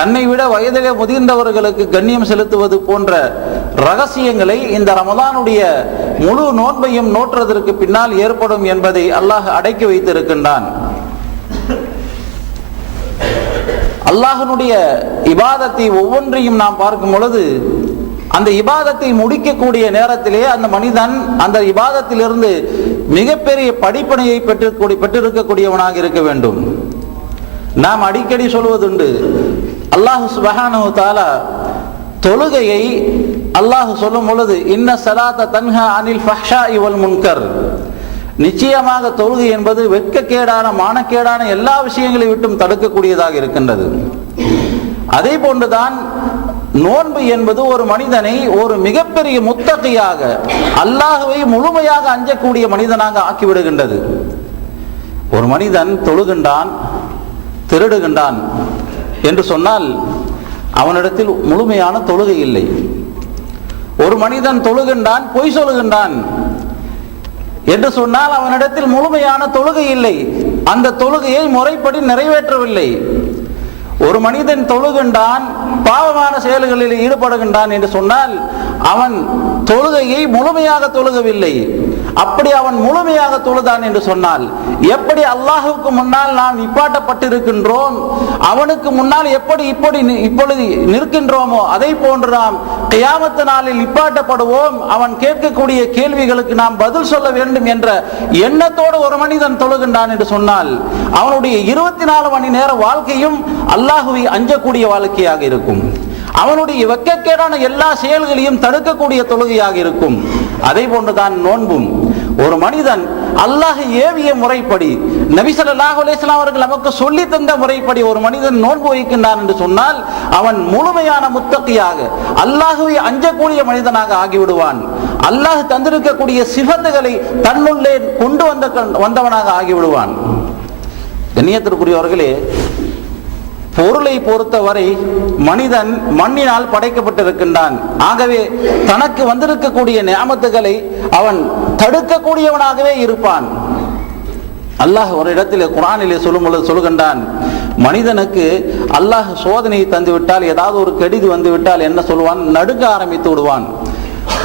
தன்னை விட வயதிலே முதிர்ந்தவர்களுக்கு கண்ணியம் செலுத்துவது போன்ற ரகசியங்களை இந்த ரமதானுடைய முழு நோன்பையும் நோற்றதற்கு பின்னால் ஏற்படும் என்பதை அல்லாஹ் அடக்கி வைத்திருக்கின்றான். அல்லாஹனுடைய இபாதத்தை ஒவ்வொன்றையும் நாம் பார்க்கும் பொழுது அந்த இபாதத்தை முடிக்கக்கூடிய நேரத்திலே அந்த மனிதன் அந்த இபாதத்திலிருந்து மிகப்பெரிய படிப்பனையை பெற்று பெற்றிருக்கக்கூடியவனாக இருக்க வேண்டும். நாம் அடிக்கடி சொல்வதுண்டு அல்லாஹு சுபஹானு தாலா தொழுகையை அல்லாஹு சொல்லும் பொழுது இன்ன சலாத்த தன்ஹா அனில் ஃபஹ்ஷா இவல் முன்கர். நிச்சயமாக தொழுகை என்பது வெட்கக்கேடான மானக்கேடான எல்லா விஷயங்களை விட்டும் தடுக்கக்கூடியதாக இருக்கின்றது. அதே போன்றுதான் நோன்பு என்பது ஒரு மனிதனை ஒரு மிகப்பெரிய முத்தகையாக அல்லாஹுவை முழுமையாக அஞ்சக்கூடிய மனிதனாக ஆக்கிவிடுகின்றது. ஒரு மனிதன் தொழுகின்றான் திருடுகின்றான் என்று சொன்னால் அவனிடத்தில் முழுமையான தொழுகை இல்லை. ஒரு மனிதன் தொழுகின்றான் பொய் சொல்லுகின்றான் என்று சொன்னால் அவனிடத்தில் முழுமையான தொழுகை இல்லை. அந்த தொழுகையை முறைப்படி நிறைவேற்றவில்லை. ஒரு மனிதன் தொழுகின்றான் பாவமான செயல்களில் ஈடுபடுகின்றான் என்று சொன்னால் அவன் தொழுகையை முழுமையாக தொழுகவில்லை. அப்படி அவன் முழுமையாக தொழுதான் என்று சொன்னால் எப்படி அல்லாஹுக்கு முன்னால் நாம் நிப்பாட்டப்பட்டிருக்கின்றோம்? அவனுக்கு முன்னால் எப்படி இப்படி இப்பொழுது நிற்கின்றோமோ அதை போன்று நாம் கியாமத்து நாளில் நிப்பாட்டப்படுவோம். அவன் கேட்கக்கூடிய கேள்விகளுக்கு நாம் பதில் சொல்ல வேண்டும் என்ற எண்ணத்தோடு ஒரு மனிதன் தொழுகின்றான் என்று சொன்னால் அவனுடைய இருபத்தி நாலு மணி நேர வாழ்க்கையும் அல்லாஹுவை அஞ்சக்கூடிய வாழ்க்கையாக இருக்கும். அவனுடைய வெக்கக்கேடான எல்லா செயல்களையும் தடுக்கக்கூடிய தொழுகையாக இருக்கும். அதே போன்றுதான் நோன்பும். ஒரு மனிதன் அல்லாஹ் ஏவிய முறைப்படி நபிசல்லாஹ் அலிஸ்லாம் அவர்கள் நமக்கு சொல்லி தந்த முறைப்படி ஒரு மனிதன் நோன்பு வைக்கின்றான் என்று சொன்னால் அவன் முழுமையான முத்தகையாக அல்லாஹுவை அஞ்சக்கூடிய மனிதனாக ஆகிவிடுவான். அல்லாஹ் தந்திருக்கக்கூடிய சிபத்துகளை தன்னுள்ளே கொண்டு வந்த வந்தவனாக ஆகிவிடுவான். கண்ணியத்திற்குரியவர்களே பொருளை பொறுத்தவரை மனிதன் மண்ணினால் படைக்கப்பட்டிருக்கின்றான். ஆகவே தனக்கு வந்திருக்கக்கூடிய நியாமத்துகளை அவன் தடுக்கக்கூடியவனாகவே இருப்பான். அல்லாஹ் ஒரு இடத்திலே குரானிலே சொல்லும் பொழுது சொல்கின்றான் மனிதனுக்கு அல்லாஹ் சோதனையை தந்து விட்டால் ஏதாவது ஒரு கெடுதி வந்து விட்டால் என்ன சொல்லுவான் நடுக்க ஆரம்பித்து விடுவான்.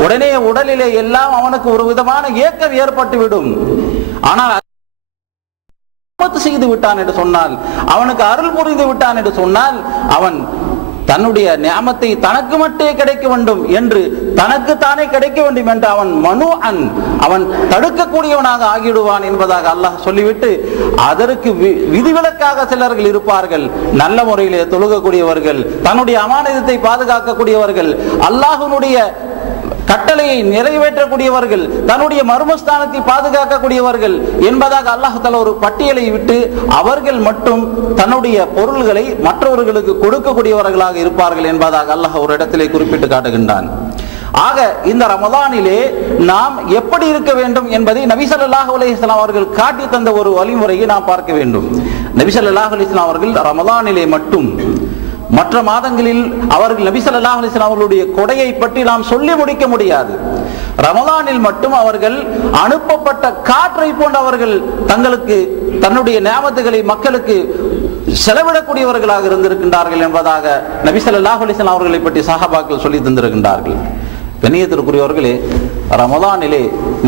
உடனே உடலிலே எல்லாம் அவனுக்கு ஒரு விதமான ஏக்கம் ஏற்பட்டு விடும் ஆனால் ரஹ்மத் செய்து விட்டான் என்று சொன்னால் அவனுக்கு அருள் புரிந்து விட்டான் என்று சொன்னால் அவன் தன்னுடைய நியமத்தை தனக்கு மட்டுமே கிடைக்க வேண்டும் என்று தனக்கு தானே கிடைக்க வேண்டும் என்று அவன் மனு அன் அவன் தடுக்கக்கூடியவனாக ஆகிவிடுவான் என்பதாக அல்லாஹ் சொல்லிவிட்டு அதற்கு விதிவிலக்காக சிலர்கள் இருப்பார்கள். நல்ல முறையிலே தொழுகக்கூடியவர்கள் தன்னுடைய அமானிதத்தை பாதுகாக்கக்கூடியவர்கள் அல்லாஹனுடைய கட்டளையை நிறைவேற்றக்கூடியவர்கள் தன்னுடைய மர்மஸ்தானத்தை பாதுகாக்கக்கூடியவர்கள் என்பதாக அல்லாஹ் ஒரு பட்டியலை விட்டு அவர்கள் மட்டும் தன்னுடைய பொருள்களை மற்றவர்களுக்கு கொடுக்கக்கூடியவர்களாக இருப்பார்கள் என்பதாக அல்லாஹ் ஒரு இடத்திலே குறிப்பிட்டு காட்டுகின்றான். ஆக இந்த ரமதானிலே நாம் எப்படி இருக்க வேண்டும் என்பதை நபி அல்லாஹ் அலைஹி அவர்கள் காட்டி தந்த ஒரு வழிமுறையை நாம் பார்க்க வேண்டும். நபி ஸல்லல்லாஹு அவர்கள் ரமதானிலே மட்டும் மற்ற மாதங்களில் அவர்கள் நபி ஸல்லல்லாஹு அலிஸ்லாம் அவர்களுடைய கொடையை பற்றி நாம் சொல்லி முடிக்க முடியாது. ரமலானில் மட்டும் அவர்கள் அனுப்பப்பட்ட காற்றை போன்ற அவர்கள் தங்களுக்கு தன்னுடைய நியமத்துகளை மக்களுக்கு செலவிடக்கூடியவர்களாக இருந்திருக்கின்றார்கள் என்பதாக நபி ஸல்லல்லாஹு அலிஸ்லாம் அவர்களை பற்றி சஹாபாக்கள் சொல்லி தந்திருக்கின்றார்கள். கண்ணியத்திற்குரியவர்களே ரமலானிலே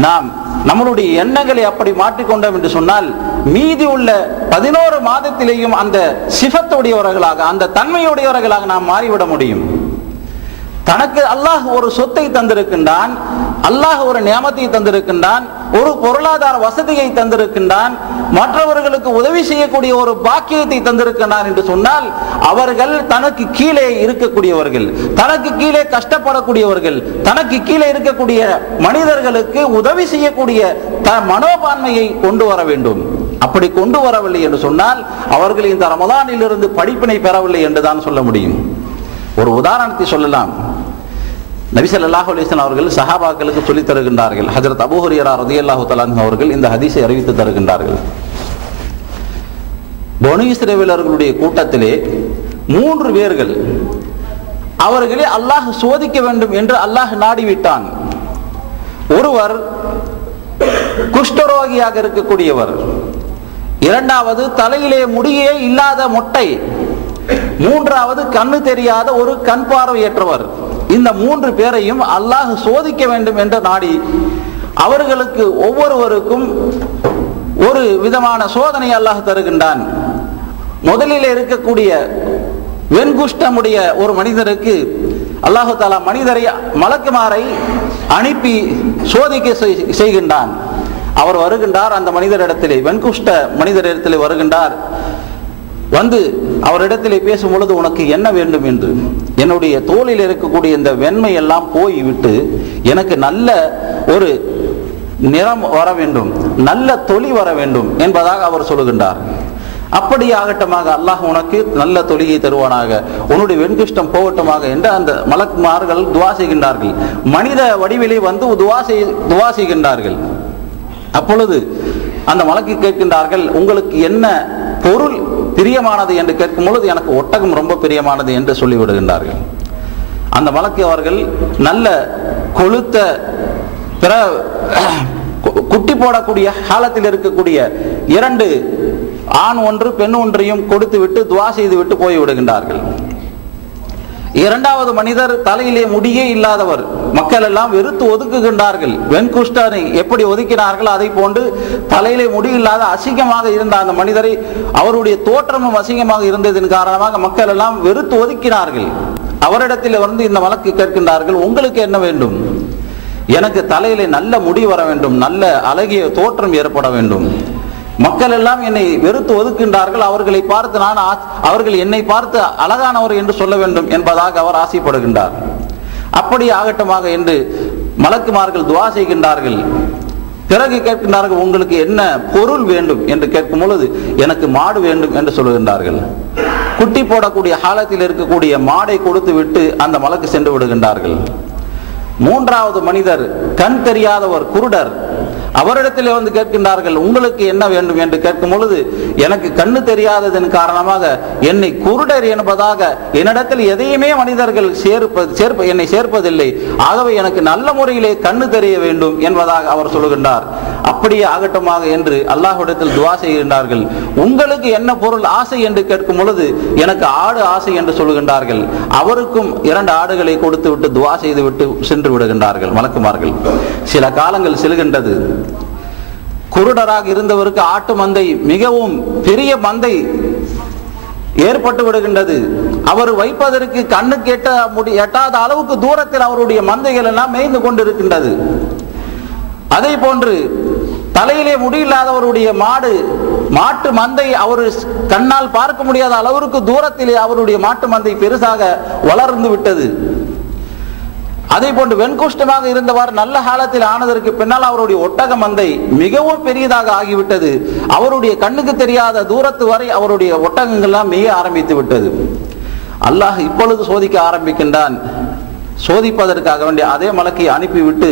நாம் நம்மளுடைய எண்ணங்களை அப்படி மாற்றிக்கொண்டோம் என்று சொன்னால் மீதி உள்ள பதினோரு மாதத்திலேயும் அந்த சிஃபத்துடையவர்களாக அந்த தன்மையுடையவர்களாக நாம் மாறிவிட முடியும். தனக்கு அல்லாஹ் ஒரு சொத்தை தந்திருக்கின்றான் அல்லாஹ் ஒரு நியமத்தை தந்திருக்கின்றான் ஒரு பொருளாதார வசதியை தந்திருக்கின்றான் மற்றவர்களுக்கு உதவி செய்யக்கூடிய ஒரு பாக்கியத்தை தந்திருக்கின்றான் என்று சொன்னால் அவர்கள் தனக்கு கீழே இருக்கக்கூடியவர்கள் தனக்கு கீழே கஷ்டப்படக்கூடியவர்கள் தனக்கு கீழே இருக்கக்கூடிய மனிதர்களுக்கு உதவி செய்யக்கூடிய த மனோபான்மையை கொண்டு வர வேண்டும். அப்படி கொண்டு வரவில்லை என்று சொன்னால் அவர்கள் இந்த ரமதானில் இருந்து படிப்பினை பெறவில்லை என்றுதான் சொல்ல முடியும். ஒரு உதாரணத்தை சொல்லலாம். நபிசல் அல்லாஹ் அலைஹி அவர்கள் சஹாபாக்களுக்கு சொல்லித் தருகின்றார்கள். ஹஜரத் அபூ ரதி அல்லாஹு தலான் அவர்கள் இந்த ஹதீஸை அறிவித்து தருகின்றார்கள். பனு கூட்டத்திலே மூன்று பேர்கள் அவர்களை அல்லாஹ் சோதிக்க வேண்டும் என்று அல்லாஹ் நாடிவிட்டான். ஒருவர் குஷ்டரோகியாக இருக்கக்கூடியவர் இரண்டாவது தலையிலே முடியே இல்லாத மொட்டை. மூன்றாவது கண்ணு தெரியாத ஒரு கண் பார்வையற்றவர். இந்த மூன்று பேரையும் அல்லாஹ் சோதிக்க வேண்டும் என்ற நாடி. அவர்களுக்கு ஒவ்வொருவருக்கும் ஒரு விதமான சோதனை அல்லாஹ் தருகின்றான். முதலில் இருக்கக்கூடிய வெண்குஷ்டமுடைய ஒரு மனிதருக்கு அல்லாஹு தாலா மனிதரை மலக்குமாரை அனுப்பி சோதிக்க செய்கின்றான். அவர் வருகின்றார் அந்த மனிதரிடத்திலே. வெண்குஷ்ட மனிதரிடத்திலே வருகின்றார். வந்து அவரிடத்திலே பேசும் பொழுது உனக்கு என்ன வேண்டும் என்று? என்னுடைய தோளில் இருக்கக்கூடிய இந்த வெண்மை எல்லாம் போய்விட்டு எனக்கு நல்ல ஒரு நிறம் வர வேண்டும். நல்ல தொழி வர வேண்டும் என்பதாக அவர் சொல்லுகின்றார். அப்படி ஆகட்டமாக அல்லாஹ் உனக்கு நல்ல தொழிலை தருவானாக. உன்னுடைய வெண்குஷ்டம் போகட்டுமாக என்று அந்த மலக்குமார்கள் துவா செய்கின்றார்கள். மனித வடிவிலே வந்து துவா செய் துவா செய்கின்றார்கள். அப்பொழுது அந்த மலக்கு கேட்கின்றார்கள் உங்களுக்கு என்ன பொருள் பிரியமானது? என்று கேட்கும் பொழுது எனக்கு ஒட்டகம் ரொம்ப பிரியமானது என்று சொல்லிவிடுகின்றார்கள். அந்த மலக்கு அவர்கள் நல்ல கொழுத்த பிற கு- குட்டி போடக்கூடிய காலத்தில் இருக்கக்கூடிய இரண்டு ஆண் ஒன்று பெண் ஒன்றையும் கொடுத்து விட்டு துவா செய்து விட்டு போய் விடுகின்றார்கள் இரண்டாவது மனிதர் தலையிலே முடியே இல்லாதவர். மக்கள் எல்லாம் வெறுத்து ஒதுக்குகின்றார்கள். வெண்குஷ்டனை எப்படி ஒதுக்கினார்கள்? அதை போன்று தலையிலே முடி இல்லாத அசிங்கமாக இருந்த அந்த மனிதரை அவருடைய தோற்றமும் அசிங்கமாக இருந்ததின் காரணமாக மக்கள் எல்லாம் வெறுத்து ஒதுக்கினார்கள். அவரிடத்தில் வந்து இந்த வழக்கு கேட்கின்றார்கள் உங்களுக்கு என்ன வேண்டும்? எனக்கு தலையிலே நல்ல முடி வர வேண்டும். நல்ல அழகிய தோற்றம் ஏற்பட வேண்டும். மக்கள் எல்லாம் என்னை வெறுத்து ஒதுக்கின்றார்கள் அவர்களை பார்த்து நான் அவர்கள் என்னை பார்த்து அழகானவர் என்று சொல்ல வேண்டும் என்பதாக அவர் ஆசைப்படுகின்றார். அப்படி ஆகட்டமாக என்று மலக்குமார்கள் துவா செய்கின்றார்கள். பிறகு கேட்கின்றார்கள் உங்களுக்கு என்ன பொருள் வேண்டும்? என்று கேட்கும் பொழுது எனக்கு மாடு வேண்டும் என்று சொல்லுகின்றார்கள். குட்டி போடக்கூடிய காலத்தில் இருக்கக்கூடிய மாடை கொடுத்து விட்டு அந்த மலக்கு சென்று விடுகின்றார்கள். மூன்றாவது மனிதர் கண் தெரியாதவர் குருடர். அவரிடத்திலே வந்து கேட்கின்றார்கள் உங்களுக்கு என்ன வேண்டும்? என்று கேட்கும் பொழுது எனக்கு கண்ணு தெரியாததன் காரணமாக என்னை குருடர் என்பதாக என்னிடத்தில் எதையுமே மனிதர்கள் சேர்ப்ப சேர்ப்ப என்னை சேர்ப்பதில்லை. ஆகவே எனக்கு நல்ல முறையிலே கண்ணு தெரிய வேண்டும் என்பதாக அவர் சொல்லுகின்றார் அப்படியே ஆகட்டமாக என்று அல்லாஹுடத்தில் துவா செய்கின்றார்கள். உங்களுக்கு என்ன பொருள் ஆசை? என்று கேட்கும் பொழுது எனக்கு ஆடு ஆசை என்று சொல்லுகின்றார்கள் அவருக்கும் இரண்டு ஆடுகளை கொடுத்து விட்டு துவா செய்து விட்டு சென்று விடுகின்றார்கள். வணக்குமார்கள். சில காலங்கள் செல்கின்றது. குருடராக இருந்தவருக்கு ஆட்டு மந்தை மிகவும் பெரிய மந்தை ஏற்பட்டு விடுகின்றது. அவர் வைப்பதற்கு கண்ணுக்கு எட்ட முடி எட்டாத அளவுக்கு தூரத்தில் அவருடைய மந்தைகள் எல்லாம் மேய்ந்து கொண்டிருக்கின்றது. அதே போன்று தலையிலே முடியில்லாதவருடைய மாடு மாட்டு மந்தை அவர் கண்ணால் பார்க்க முடியாத அளவிற்கு தூரத்திலே அவருடைய மாட்டு மந்தை பெருசாக வளர்ந்து விட்டது. அதே போன்று வெண்குஷ்டமாக இருந்தவர் நல்ல காலத்தில் ஆனதற்கு பின்னால் அவருடைய ஒட்டக மந்தை மிகவும் பெரியதாக ஆகிவிட்டது. அவருடைய கண்ணுக்கு தெரியாத தூரத்து வரை அவருடைய ஒட்டகங்கள்லாம் மேய ஆரம்பித்து விட்டது. அல்லாஹ் இப்பொழுது சோதிக்க ஆரம்பிக்கின்றான். சோதிப்பதற்காக வேண்டிய அதே மலக்கை அனுப்பிவிட்டு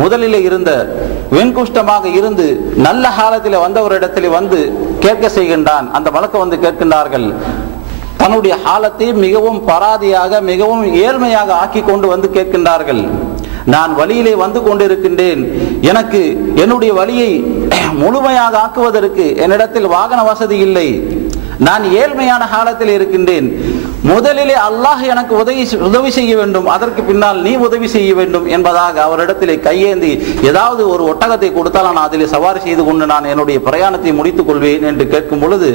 முதலிலே இருந்த வெண்குஷ்டமாக இருந்து நல்ல காலத்தில் வந்தவரிடத்தில் வந்து கேட்க செய்கின்றான். அந்த மலக்க வந்து கேட்கின்றார்கள். தன்னுடைய ஹாலத்தை மிகவும் பராதியாக மிகவும் ஏழ்மையாக ஆக்கி கொண்டு வந்து கேட்கின்றார்கள். நான் வழியிலே வந்து கொண்டிருக்கின்றேன். எனக்கு என்னுடைய வழியை முழுமையாக ஆக்குவதற்கு என்னிடத்தில் வாகன வசதி இல்லை. நான் ஏழ்மையான காலத்தில் இருக்கின்றேன். முதலிலே அல்லாஹ் எனக்கு உதவி உதவி செய்ய வேண்டும். அதற்கு பின்னால் நீ உதவி செய்ய வேண்டும் என்பதாக அவரிடத்திலே கையேந்தி ஏதாவது ஒரு ஒட்டகத்தை கொடுத்தால் நான் அதிலே சவாரி செய்து கொண்டு நான் என்னுடைய பிரயாணத்தை முடித்துக் கொள்வேன் என்று கேட்கும் பொழுது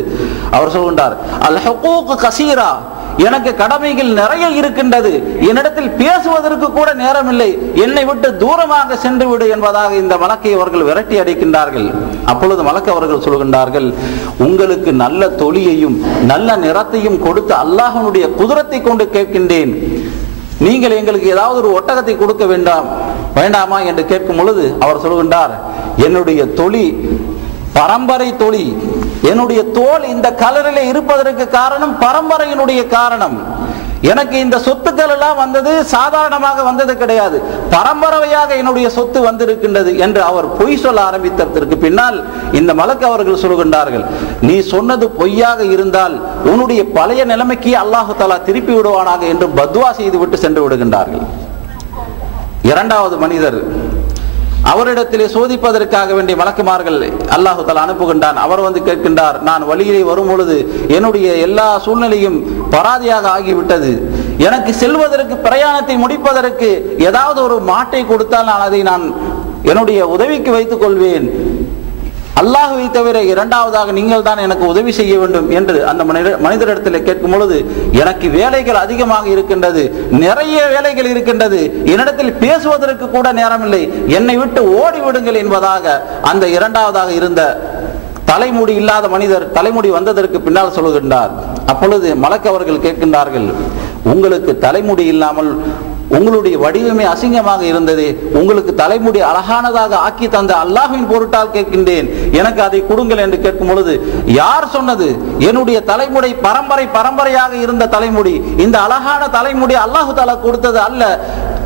அவர் சொல்கின்றார் அல் ஹுகூக் கசீரா. எனக்கு கடமைகள் நிறைய இருக்கின்றது. என்னிடத்தில் பேசுவதற்கு கூட நேரமில்லை. என்னை விட்டு தூரமாக சென்று விடு என்பதாக இந்த மலக்கை அவர்கள் விரட்டி அடிக்கின்றார்கள். அப்பொழுது மலக்கு அவர்கள் சொல்கின்றார்கள் உங்களுக்கு நல்ல தொழியையும் நல்ல நிறத்தையும் கொடுத்து அல்லாஹனுடைய குதிரத்தை கொண்டு கேட்கின்றேன். நீங்கள் எங்களுக்கு ஏதாவது ஒரு ஒட்டகத்தை கொடுக்க வேண்டாம் வேண்டாமா? என்று கேட்கும் பொழுது அவர் சொல்கின்றார் என்னுடைய தொழி பரம்பரை தொழி என்னுடைய தோல் இந்த கலரில் இருப்பதற்கு காரணம் பரம்பரையினுடைய காரணம். எனக்கு இந்த சொத்துக்கள் எல்லாம் வந்தது சாதாரணமாக வந்தது கிடையாது. பரம்பரவையாக என்னுடைய சொத்து வந்திருக்கின்றது என்று அவர் பொய் சொல்ல ஆரம்பித்ததற்கு பின்னால் இந்த மலக்கு அவர்கள் சொல்கின்றார்கள் நீ சொன்னது பொய்யாக இருந்தால் உன்னுடைய பழைய நிலைமைக்கு அல்லாஹு தலா திருப்பி விடுவானாக என்று பத்வா செய்து விட்டு சென்று விடுகின்றார்கள். இரண்டாவது மனிதர் அவரிடத்திலே சோதிப்பதற்காக வேண்டிய மலக்குமார்கள் அல்லாஹு தலா அனுப்புகின்றான். அவர் வந்து கேட்கின்றார் நான் வழியிலே வரும் பொழுது என்னுடைய எல்லா சூழ்நிலையும் பராதியாக ஆகிவிட்டது. எனக்கு செல்வதற்கு பிரயாணத்தை முடிப்பதற்கு ஏதாவது ஒரு மாட்டை கொடுத்தால் நான் அதை நான் என்னுடைய உதவிக்கு வைத்துக் கொள்வேன். அல்லாஹுவை தவிர இரண்டாவதாக நீங்கள் தான் எனக்கு உதவி செய்ய வேண்டும் என்று அந்த மனித மனிதரிடத்தில் கேட்கும் பொழுது எனக்கு வேலைகள் அதிகமாக இருக்கின்றது நிறைய வேலைகள் இருக்கின்றது என்னிடத்தில் பேசுவதற்கு கூட நேரமில்லை என்னை விட்டு ஓடி விடுங்கள் என்பதாக அந்த இரண்டாவதாக இருந்த தலைமுடி இல்லாத மனிதர் தலைமுடி வந்ததற்கு பின்னால் சொல்லுகின்றார் அப்பொழுது மலக்கு அவர்கள் கேட்கின்றார்கள் உங்களுக்கு தலைமுடி இல்லாமல் உங்களுடைய வடிவமே அசிங்கமாக இருந்தது. உங்களுக்கு தலைமுடி அழகானதாக ஆக்கி தந்த அல்லாஹ்வின் பொருட்டால் கேட்கின்றேன். எனக்கு அதை கொடுங்கள் என்று கேட்கும் பொழுது யார் சொன்னது? என்னுடைய தலைமுடி பரம்பரை பரம்பரையாக இருந்த தலைமுடி இந்த அழகான தலைமுடி அல்லாஹு தாலா கொடுத்தது அல்ல.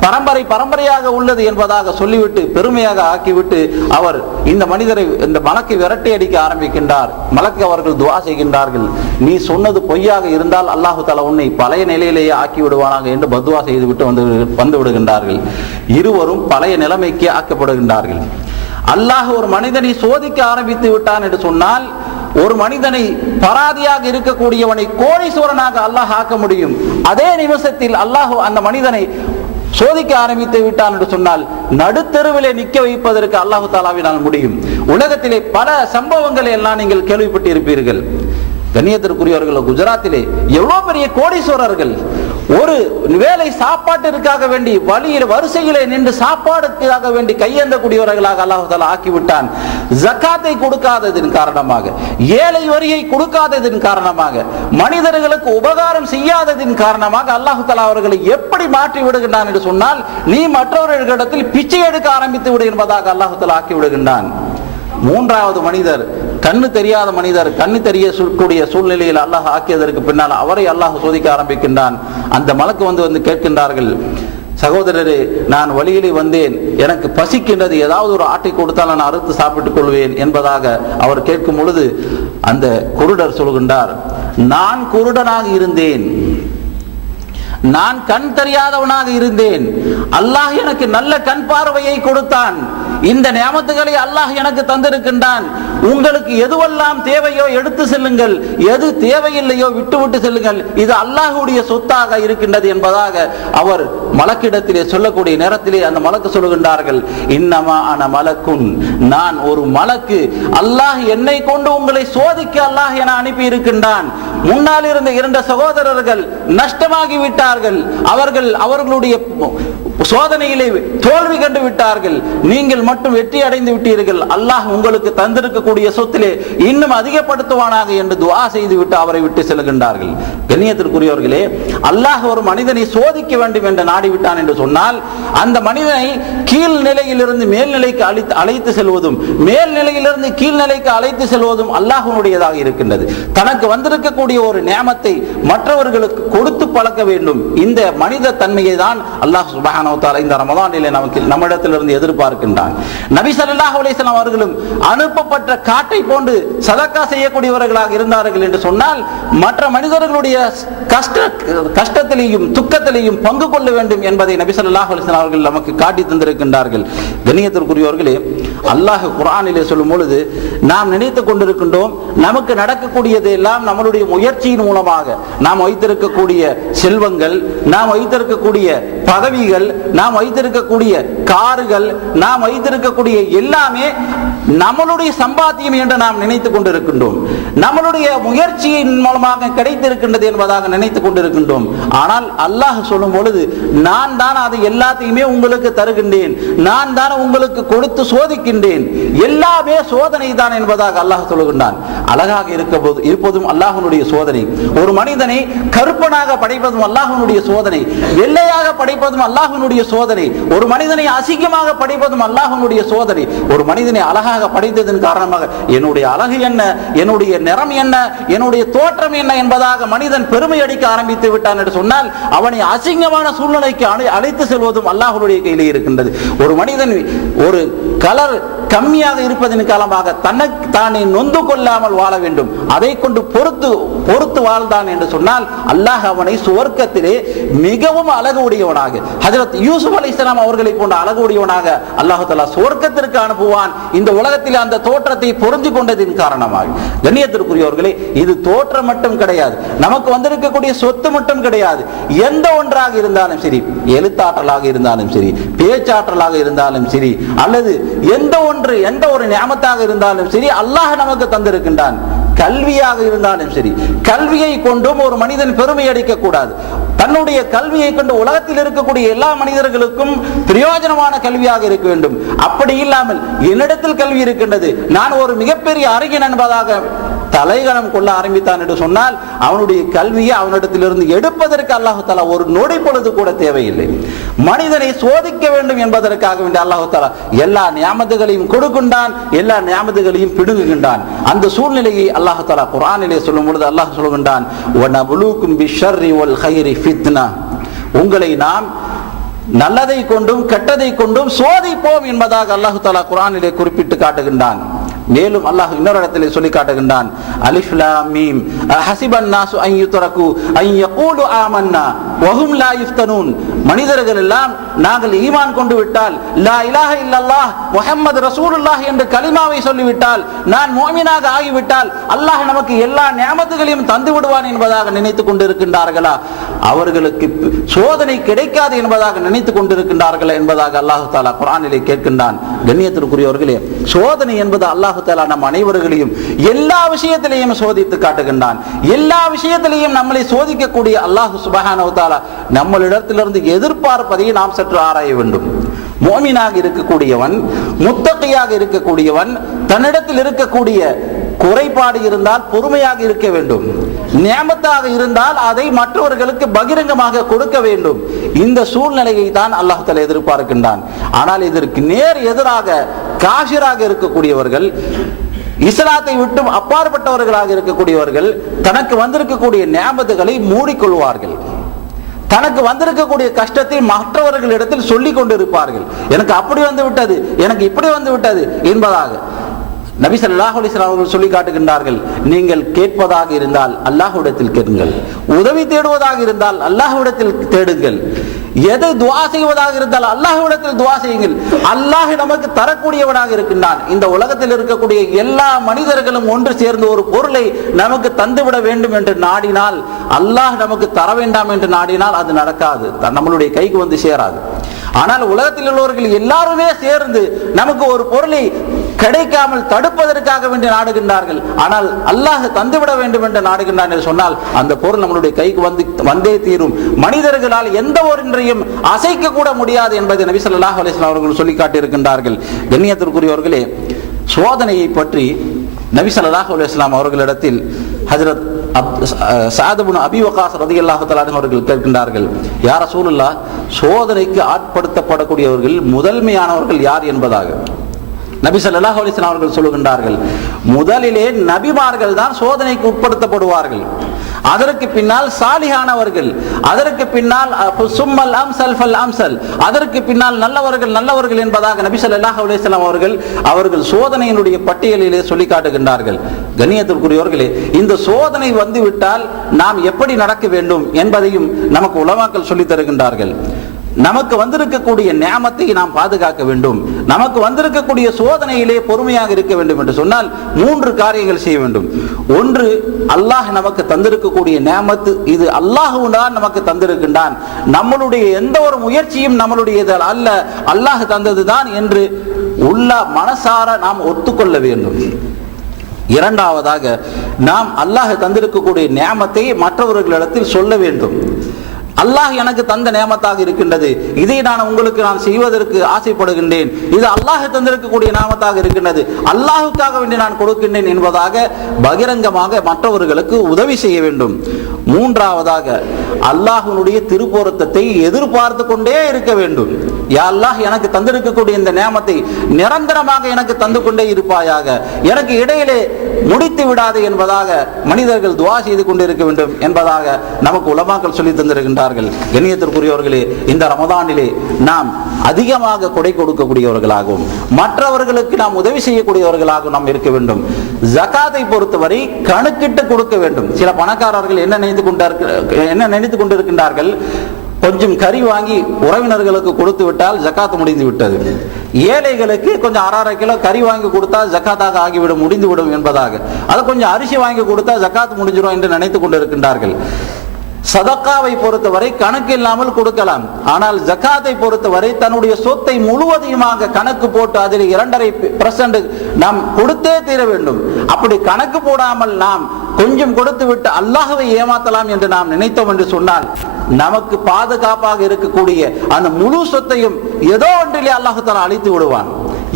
பரம்பரை பரம்பரையாக உள்ளது என்பதாக சொல்லிவிட்டு பெருமையாக ஆக்கிவிட்டு அவர் இந்த மனிதரை இந்த மலக்கை விரட்டி அடிக்க ஆரம்பிக்கின்றார். மலக்கு அவர்கள் துவா செய்கின்றார்கள். நீ சொன்னது பொய்யாக இருந்தால் அல்லாஹு தலா உன்னை பழைய நிலையிலேயே ஆக்கி விடுவானாக என்று பத்வா செய்துவிட்டு வந்து வந்து விடுகின்றார்கள். இருவரும் பழைய நிலைமைக்கு ஆக்கப்படுகின்றார்கள். அல்லாஹ் ஒரு மனிதனை சோதிக்க ஆரம்பித்து விட்டான் என்று சொன்னால் ஒரு மனிதனை பராதியாக இருக்கக்கூடியவனை கோடீஸ்வரனாக அல்லாஹ் ஆக்க முடியும். அதே நிமிஷத்தில் அல்லாஹ் அந்த மனிதனை சோதிக்க ஆரம்பித்து விட்டான் என்று சொன்னால் நடுத்தெருவிலே நிக்க வைப்பதற்கு அல்லாஹு தாலாவினால் முடியும். உலகத்திலே பல சம்பவங்களை எல்லாம் நீங்கள் கேள்விப்பட்டிருப்பீர்கள். கண்ணியத்திற்குரியவர்கள் குஜராத்திலே எவ்வளவு பெரிய கோடீஸ்வரர்கள். ஒரு வேலை சாப்பாட்டிற்காக வேண்டி வழியில் வரிசையிலே நின்று சாப்பாடுக்காக வேண்டி கையேந்தக்கூடியவர்களாக அல்லாஹு ஆக்கிவிட்டான். ஜக்காத்தை கொடுக்காததின் காரணமாக ஏழை வரியை கொடுக்காததின் காரணமாக மனிதர்களுக்கு உபகாரம் செய்யாததின் காரணமாக அல்லாஹு அவர்களை எப்படி மாற்றி விடுகின்றான் என்று சொன்னால் நீ மற்றவர்களிடத்தில் பிச்சை எடுக்க ஆரம்பித்து விடு என்பதாக அல்லாஹு ஆக்கி விடுகின்றான். மூன்றாவது மனிதர் கண்ணு தெரியாத மனிதர் கண்ணு தெரிய சொல்லக்கூடிய சூழ்நிலையில் அல்லாஹ் ஆக்கியதற்கு பின்னால் அவரை அல்லாஹ் சோதிக்க ஆரம்பிக்கின்றான். அந்த மலக்கு வந்து வந்து கேட்கின்றார்கள் சகோதரரே நான் வழியிலே வந்தேன். எனக்கு பசிக்கின்றது. ஏதாவது ஒரு ஆட்டை கொடுத்தால் நான் அறுத்து சாப்பிட்டுக் கொள்வேன் என்பதாக அவர் கேட்கும் பொழுது அந்த குருடர் சொல்கின்றார் நான் குருடனாக இருந்தேன். நான் கண் தெரியாதவனாக இருந்தேன். அல்லாஹ் எனக்கு நல்ல கண் பார்வையை கொடுத்தான். இந்த நியமத்துகளை அல்லாஹ் எனக்கு தந்திருக்கின்றான். உங்களுக்கு எதுவெல்லாம் தேவையோ எடுத்து செல்லுங்கள். எது தேவையில்லையோ விட்டு விட்டு செல்லுங்கள். இது அல்லாஹுடைய சொத்தாக இருக்கின்றது என்பதாக அவர் மலக்கிடத்திலே சொல்லக்கூடிய நேரத்திலே அந்த மலக்கு சொல்லுகின்றார்கள். இன்னமா ஆன மலக்குன். நான் ஒரு மலக்கு. அல்லாஹ் என்னை கொண்டு உங்களை சோதிக்க அல்லாஹ் என அனுப்பி இருக்கின்றான் முன்னால் இருந்த இரண்டு சகோதரர்கள் நஷ்டமாகி விட்டார்கள். அவர்கள் அவர்களுடைய சோதனையிலே தோல்வி கண்டு விட்டார்கள். நீங்கள் மட்டும் வெற்றி அடைந்து விட்டீர்கள். அல்லாஹ் உங்களுக்கு அவர்களுடைய சொத்திலே இன்னும் அதிகப்படுத்துவானாக என்று துவா செய்து விட்டு அவரை விட்டு செல்கின்றார்கள். கண்ணியத்திற்குரியவர்களே அல்லாஹ் ஒரு மனிதனை சோதிக்க வேண்டும் என்று நாடிவிட்டான் என்று சொன்னால் அந்த மனிதனை கீழ்நிலையிலிருந்து மேல்நிலைக்கு அழைத்து அழைத்து செல்வதும் மேல்நிலையிலிருந்து கீழ்நிலைக்கு அழைத்து செல்வதும் அல்லாஹனுடையதாக இருக்கின்றது. தனக்கு வந்திருக்கக்கூடிய ஒரு நியமத்தை மற்றவர்களுக்கு கொடுத்து பழக்க வேண்டும். இந்த மனித தன்மையை தான் அல்லாஹ் சுபஹானஹு இந்த ரமதானிலே நமக்கு நம்மிடத்திலிருந்து எதிர்பார்க்கின்றான். நபி சல்லாஹ் அலிஸ்லாம் அவர்களும் அனுப்பப்பட்ட காட்டை போன்று சதக்கா செய்யக்கூடியவர்களாக இருந்தார்கள் என்று சொன்னால் மற்ற மனிதர்களுடைய கஷ்ட கஷ்டத்திலையும் துக்கத்திலையும் பங்கு கொள்ள வேண்டும் என்பதை நபிசல்லாஹ் ஸல்லல்லாஹு அவர்கள் நமக்கு காட்டி தந்திருக்கின்றார்கள். கண்ணியத்திற்குரியவர்களே அல்லாஹ் குரானிலே சொல்லும் பொழுது நாம் நினைத்து கொண்டிருக்கின்றோம் நமக்கு நடக்கக்கூடியது எல்லாம் நம்மளுடைய முயற்சியின் மூலமாக. நாம் வைத்திருக்கக்கூடிய செல்வங்கள் நாம் வைத்திருக்கக்கூடிய பதவிகள் நாம் வைத்திருக்கக்கூடிய கார்கள் நாம் வைத்திருக்கக்கூடிய எல்லாமே நம்மளுடைய சம்பாத்தியம் என்று நாம் நினைத்துக் கொண்டிருக்கின்றோம். நம்மளுடைய முயற்சியின் மூலமாக கிடைத்திருக்கின்றது என்பதாக நினைத்துக் கொண்டிருக்கின்றோம். ஆனால் அல்லாஹ் சொல்லும் பொழுது நான் தான் அதை எல்லாத்தையுமே உங்களுக்கு தருகின்றேன். நான் தான் உங்களுக்கு கொடுத்து சோதிக்கின்றேன். எல்லாமே சோதனை தான் என்பதாக அல்லாஹ் சொல்லுகின்றான் அழகாக இருக்க போது இருப்பதும் அல்லாஹனுடைய சோதனை. ஒரு மனிதனை கருப்பனாக படைப்பதும் அல்லாஹனுடைய சோதனை. வெள்ளையாக படைப்பதும் அல்லாஹனுடைய சோதனை. ஒரு மனிதனை அசிங்கமாக படைப்பதும் அல்லாஹனுடைய சோதனை. ஒரு மனிதனை அழகாக படைத்ததன் காரணமாக காரணமாக என்னுடைய அழகு என்ன? என்னுடைய நிறம் என்ன? என்னுடைய தோற்றம் என்ன என்பதாக மனிதன் பெருமை அடிக்க ஆரம்பித்து விட்டான் என்று சொன்னால் அவனை அசிங்கமான சூழ்நிலைக்கு அழைத்து செல்வதும் அல்லாஹ்வுடைய கையிலே இருக்கின்றது. ஒரு மனிதன் ஒரு கலர் கம்மியாக இருப்பதன் காலமாக தனக்கு தானே நொந்து கொள்ளாமல் வாழ வேண்டும். அதை கொண்டு பொறுத்து பொறுத்து வாழ்ந்தான் என்று சொன்னால் அல்லாஹ் அவனை சுவர்க்கத்திலே மிகவும் அழகு உடையவனாக ஹஜரத் யூசுப் அலி இஸ்லாம் அவர்களை போன்ற அழகு உடையவனாக அல்லாஹு சுவர்க்கத்திற்கு அனுப்புவான். இந்த உலகத்தில் அந்த தோற்றத்தை பொருந்தி கொண்டதின் காரணமாக கண்ணியத்திற்குரியவர்களே இது தோற்றம் மட்டும் கிடையாது. நமக்கு வந்திருக்கக்கூடிய சொத்து மட்டும் கிடையாது. எந்த ஒன்றாக இருந்தாலும் சரி எழுத்தாற்றலாக இருந்தாலும் சரி பேச்சாற்றலாக இருந்தாலும் சரி அல்லது எந்த ஒன்று எந்த ஒரு ஞாபகத்தாக இருந்தாலும் சரி அல்லாஹ் நமக்கு தந்திருக்கின்றான். கல்வியாக இருந்தாலும் சரி கல்வியை கொண்டும் ஒரு மனிதன் பெருமை அடிக்க கூடாது தன்னுடைய கல்வியை கொண்டு உலகத்தில் இருக்கக்கூடிய எல்லா மனிதர்களுக்கும் பிரயோஜனமான கல்வியாக இருக்க வேண்டும். அப்படி இல்லாமல் என்னிடத்தில் கல்வி இருக்கின்றது. நான் ஒரு மிகப்பெரிய அறிஞன் என்பதாக தலைகணம் கொள்ள ஆரம்பித்தான் என்று சொன்னால் அவனுடைய கல்வியை அவனிடத்திலிருந்து எடுப்பதற்கு அல்லாஹு தாலா ஒரு நொடி பொழுது கூட தேவையில்லை. மனிதனை சோதிக்க வேண்டும் என்பதற்காக வேண்டிய அல்லாஹு தாலா எல்லா ஞாபகங்களையும் கொடுக்கின்றான் எல்லா ஞாபகங்களையும் பிடுங்குகின்றான். அந்த சூழ்நிலையை அல்லாஹு தாலா குரானிலே சொல்லும் பொழுது அல்லாஹ் சொல்லுகின்றான் ஃபித்னா." உங்களை நாம் நல்லதை கொண்டும் கெட்டதை கொண்டும் சோதிப்போம் என்பதாக அல்லாஹு தாலா குரானிலே குறிப்பிட்டு காட்டுகின்றான். மேலும் அல்லாஹ் இன்னொரு இடத்திலே சொல்லி காட்டுகின்றான் அலிஃப்லாம் மீம். ஹசிபன் நாசு அன் யுத்ரகு அன் யகூலு ஆமன்னா வஹும் லா யுஃப்தனூன். மனிதர்கள் எல்லாம் நாங்கள் ஈமான் கொண்டு விட்டால் லா இலாக இல்லல்லாஹ் முஹம்மது ரசூலுல்லாஹ் என்று கலிமாவை சொல்லிவிட்டால் நான் மோமினாக ஆகிவிட்டால் அல்லாஹ் நமக்கு எல்லா நியாமத்துகளையும் தந்து விடுவான் என்பதாக நினைத்துக் கொண்டிருக்கின்றார்களா? அவர்களுக்கு சோதனை கிடைக்காது என்பதாக நினைத்துக் கொண்டிருக்கின்றார்களா என்பதாக அல்லாஹு தாலா குரானிலே கேட்கின்றான். கண்ணியத்திற்குரியவர்களே சோதனை என்பது அல்லாஹு தாலா நம் அனைவர்களையும் எல்லா விஷயத்திலையும் சோதித்து காட்டுகின்றான். எல்லா விஷயத்திலையும் நம்மளை சோதிக்கக்கூடிய அல்லாஹு சுபஹானஹு தாலா நம்மளிடத்திலிருந்து எதிர்பார்ப்பதை நாம் சற்று ஆராய வேண்டும். மோமினாக இருக்கக்கூடியவன் முத்தகையாக இருக்கக்கூடியவன் தன்னிடத்தில் இருக்கக்கூடிய குறைபாடு இருந்தால் பொறுமையாக இருக்க வேண்டும். நியமத்தாக இருந்தால் அதை மற்றவர்களுக்கு பகிரங்கமாக கொடுக்க வேண்டும். இந்த சூழ்நிலையை தான் அல்லாஹால எதிர்பார்க்கின்றான். ஆனால் இதற்கு நேர் எதிராக காஷிராக இருக்கக்கூடியவர்கள் இஸ்லாத்தை விட்டு அப்பாற்பட்டவர்களாக இருக்கக்கூடியவர்கள் தனக்கு வந்திருக்கக்கூடிய ஞாபகங்களை மூடிக்கொள்வார்கள். தனக்கு வந்திருக்கக்கூடிய கஷ்டத்தை மற்றவர்களிடத்தில் சொல்லிக் கொண்டிருப்பார்கள். எனக்கு அப்படி வந்து விட்டது எனக்கு இப்படி வந்து விட்டது என்பதாக நபி சல்லாஹ் அலிஸ்லாம் அவர்கள் சொல்லி காட்டுகின்றார்கள். நீங்கள் கேட்பதாக இருந்தால் அல்லாஹ்விடத்தில் கேளுங்கள். உதவி தேடுவதாக இருந்தால் அல்லாஹ்விடத்தில் தேடுங்கள். எது துவா செய்வதாக இருந்தால் அல்லாஹ்விடத்தில் துவா செய்யுங்கள். அல்லாஹ் நமக்கு தரக்கூடியவனாக இருக்கின்றான். இந்த உலகத்தில் இருக்கக்கூடிய எல்லா மனிதர்களும் ஒன்று சேர்ந்து ஒரு பொருளை நமக்கு தந்துவிட வேண்டும் என்று நாடினால் அல்லாஹ் நமக்கு தர வேண்டாம் என்று நாடினால் அது நடக்காது. நம்மளுடைய கைக்கு வந்து சேராது. ஆனால் உலகத்தில் உள்ளவர்கள் எல்லாருமே சேர்ந்து நமக்கு ஒரு பொருளை கிடைக்காமல் தடுப்பதற்காக வேண்டி நாடுகின்றார்கள். ஆனால் அல்லாஹ் தந்துவிட வேண்டும் என்று நாடுகின்றான் என்று சொன்னால் அந்த பொருள் நம்மளுடைய கைக்கு வந்து வந்தே தீரும். மனிதர்களால் எந்த ஒன்றையும் அசைக்க கூட முடியாது என்பதை நபி சொல்லாஹ் அலிஸ்லாம் அவர்கள் சொல்லி காட்டியிருக்கின்றார்கள். கண்ணியத்திற்குரியவர்களே சோதனையை பற்றி நபி சொல்லாஹ் அலுவலாம் அவர்களிடத்தில் ஹஜரத் சாதபுன் அபி வகாஸ் ரதி தஆலா அவர்கள் கேட்கின்றார்கள். யார் சூழலா சோதனைக்கு ஆட்படுத்தப்படக்கூடியவர்கள் முதன்மையானவர்கள் யார் என்பதாக. நபி ஸல்லல்லாஹு அலிஸ்லாம் அவர்கள் சொல்லுகின்றார்கள் முதலிலே நபிமார்கள் தான் சோதனைக்கு உட்படுத்தப்படுவார்கள். அதற்கு பின்னால் சாலிகானவர்கள் அதற்கு பின்னால் சும்மல் அம்சல் ஃபல் அம்சல் அதற்கு பின்னால் நல்லவர்கள் நல்லவர்கள் என்பதாக நபி சல்லாஹ் அலிஸ்லாம் அவர்கள் அவர்கள் சோதனையினுடைய பட்டியலிலே சொல்லி காட்டுகின்றார்கள். கண்ணியத்திற்குரியவர்களே இந்த சோதனை வந்துவிட்டால் நாம் எப்படி நடக்க வேண்டும் என்பதையும் நமக்கு உலமாக்கள் சொல்லித் தருகின்றார்கள். நமக்கு வந்திருக்கக்கூடிய நியாமத்தை நாம் பாதுகாக்க வேண்டும். நமக்கு வந்திருக்கக்கூடிய சோதனையிலே பொறுமையாக இருக்க வேண்டும் என்று சொன்னால் மூன்று காரியங்கள் செய்ய வேண்டும். ஒன்று அல்லாஹ் நமக்கு தந்திருக்கக்கூடிய நியாமத்து இது அல்லாஹ் தான் நமக்கு தந்திருக்கின்றான். நம்மளுடைய எந்த ஒரு முயற்சியும் நம்மளுடைய அல்ல அல்லாஹ் தந்ததுதான் என்று உள்ள மனசார நாம் ஒத்துக்கொள்ள வேண்டும். இரண்டாவதாக நாம் அல்லாஹ் தந்திருக்கக்கூடிய நியாமத்தை மற்றவர்களிடத்தில் சொல்ல வேண்டும். அல்லாஹ் எனக்கு தந்த நேமத்தாக இருக்கின்றது. இதை நான் உங்களுக்கு நான் செய்வதற்கு ஆசைப்படுகின்றேன். இது அல்லாஹ் தந்திருக்கக்கூடிய நாமத்தாக இருக்கின்றது. அல்லாஹுக்காக வேண்டி நான் கொடுக்கின்றேன் என்பதாக பகிரங்கமாக மற்றவர்களுக்கு உதவி செய்ய வேண்டும். மூன்றாவதாக அல்லாஹனுடைய திருப்பொருத்தத்தை எதிர்பார்த்து கொண்டே இருக்க வேண்டும். யா அல்லாஹ் எனக்கு தந்திருக்கக்கூடிய இந்த நேமத்தை நிரந்தரமாக எனக்கு தந்து கொண்டே இருப்பாயாக. எனக்கு இடையிலே முடித்து விடாது என்பதாக மனிதர்கள் துவா செய்து கொண்டிருக்க வேண்டும் என்பதாக நமக்கு உலமாக்கள் சொல்லி தந்திருக்கின்றார்கள் கண்ணியத்திற்குரியவர்களே இந்த ரமதானிலே நாம் அதிகமாக கொடை கொடுக்கக்கூடியவர்களாகவும் மற்றவர்களுக்கு நாம் உதவி செய்யக்கூடியவர்களாகவும் நாம் இருக்க வேண்டும். ஜகாத்தை பொறுத்தவரை கணக்கிட்டு கொடுக்க வேண்டும். சில பணக்காரர்கள் என்ன நினைத்து கொண்டார்கள் என்ன நினைத்து கொண்டிருக்கின்றார்கள்? கொஞ்சம் கறி வாங்கி உறவினர்களுக்கு கொடுத்து விட்டால் ஜக்காத்து முடிந்து விட்டது. ஏழைகளுக்கு கொஞ்சம் அரை கிலோ கறி வாங்கி கொடுத்தா ஜக்காத்தாக ஆகிவிடும் முடிந்துவிடும் என்பதாக. அதை கொஞ்சம் அரிசி வாங்கி கொடுத்தா ஜக்காத்து முடிஞ்சிடும் என்று நினைத்துக் கொண்டிருக்கின்றார்கள். சதக்காவை பொறுத்தவரை கணக்கு இல்லாமல் கொடுக்கலாம். ஆனால் ஜக்காத்தை பொறுத்தவரை தன்னுடைய சொத்தை முழுவதையுமாக கணக்கு போட்டு அதில் இரண்டரை பர்சன்ட் நாம் கொடுத்தே தீர வேண்டும். அப்படி கணக்கு போடாமல் நாம் கொஞ்சம் கொடுத்து விட்டு அல்லாஹவை ஏமாத்தலாம் என்று நாம் நினைத்தோம் என்று சொன்னால் நமக்கு பாதுகாப்பாக இருக்கக்கூடிய அந்த முழு சொத்தையும் ஏதோ ஒன்றிலே அல்லாஹத்தால் அழித்து விடுவான்.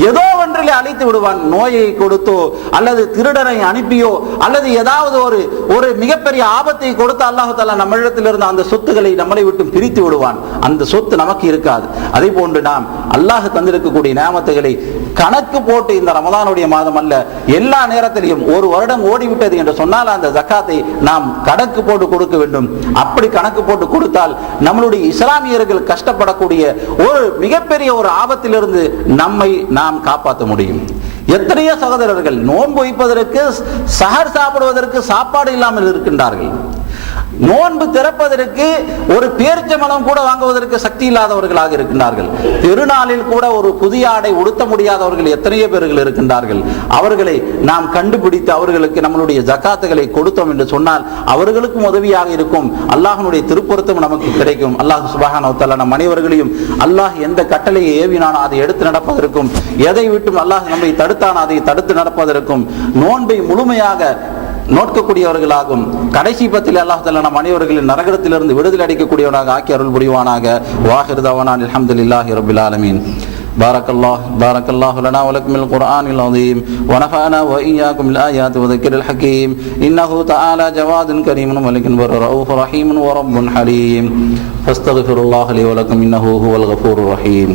ஏதோ ஒன்றிலே அழைத்து விடுவான். நோயை கொடுத்தோ அல்லது திருடனை அனுப்பியோ அல்லது ஏதாவது ஒரு ஒரு மிகப்பெரிய ஆபத்தை கொடுத்து அல்லாஹு தாலா நம்மிடத்தில் இருந்த அந்த சொத்துக்களை நம்மளை விட்டு பிரித்து விடுவான். அந்த சொத்து நமக்கு இருக்காது. அதே போன்று நாம் அல்லாஹ் தந்திருக்கக்கூடிய நியமத்துகளை கணக்கு போட்டு இந்த ரமதானுடைய மாதம் அல்ல எல்லா நேரத்திலையும் ஒரு வருடம் ஓடிவிட்டது என்று சொன்னால் அந்த ஜக்காத்தை நாம் கணக்கு போட்டு கொடுக்க வேண்டும். அப்படி கணக்கு போட்டு கொடுத்தால் நம்மளுடைய இஸ்லாமியர்கள் கஷ்டப்படக்கூடிய ஒரு மிகப்பெரிய ஒரு ஆபத்திலிருந்து நம்மை நாம் காப்பாற்ற முடியும். எத்தனையோ சகோதரர்கள் நோன்பு வைப்பதற்கு சகர் சாப்பிடுவதற்கு சாப்பாடு இல்லாமல் இருக்கின்றார்கள். நோன்பு திறப்பதற்கு ஒரு பேரிச்சம்பழம் கூட வாங்குவதற்கு சக்தி இல்லாதவர்களாக இருக்கின்றார்கள். திருநாளில் கூட ஒரு புதிய ஆடை உடுத்த முடியாதவர்கள் எத்தனையோ பேர்கள் இருக்கின்றார்கள். அவர்களை நாம் கண்டுபிடித்து அவர்களுக்கு நம்மளுடைய ஜக்காத்துகளை கொடுத்தோம் என்று சொன்னால் அவர்களுக்கும் உதவியாக இருக்கும். அல்லாஹனுடைய திருப்பொருத்தம் நமக்கு கிடைக்கும். அல்லாஹ் சுபஹானஹு நம் அனைவர்களையும் அல்லாஹ் எந்த கட்டளையை ஏவினானோ அதை எடுத்து நடப்பதற்கும் எதை விட்டும் அல்லாஹ் நம்மை தடுத்தானோ அதை தடுத்து நடப்பதற்கும் நோன்பை முழுமையாக நோட்கக்கூடியவர்களாகும் கடைசி பத்தில் அல்லாஹ் தஆலா நம் அனைவர்களின் நரகத்திலிருந்து விடுதலை அளிக்கக்கூடியவனாக ஆக்கி அருள் புரிவானாக வாஹிர் தவானான் அல்ஹம்துலில்லாஹி ரபில் ஆலமீன் بارك الله بارك الله لنا ولكم القرآن العظيم ونفعنا وإياكم الآيات وذكر الحكيم إنه تعالى جواد كريم ملك بر رؤوف رحيم ورب حليم فاستغفر الله لي ولكم إنه هو الغفور الرحيم